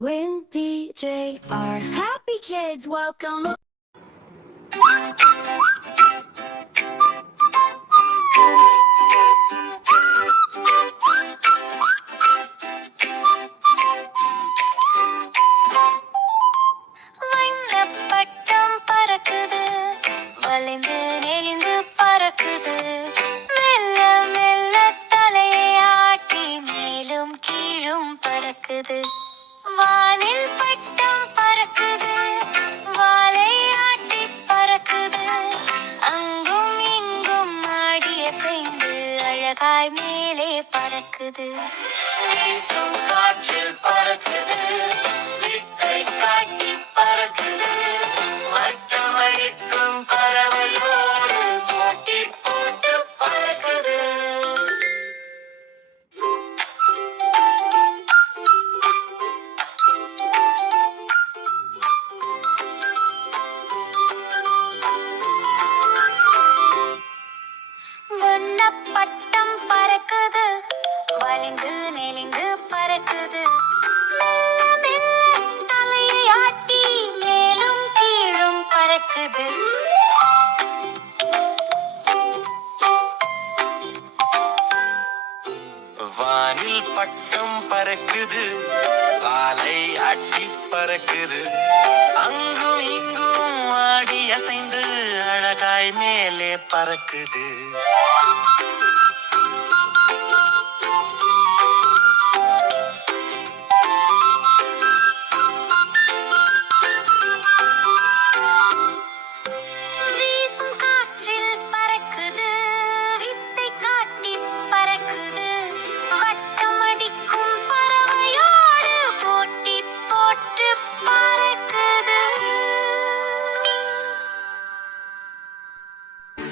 When PJ are happy kids, welcome. வண்ணப்பட்டம் பறக்குது வானில் பட்டம் பறக்குது. வாலை ஆட்டி பறக்குது. அங்கும் இங்கும் ஆடிய அழகாய் மேலே பறக்குது. வீசும் காற்றில் பறக்குது. வானில் பட்டம் பறக்குது வாலை அட்டி பறக்குது. அங்கும் இங்கும் ஆடி அசைந்து அழகாய் மேலே பறக்குது.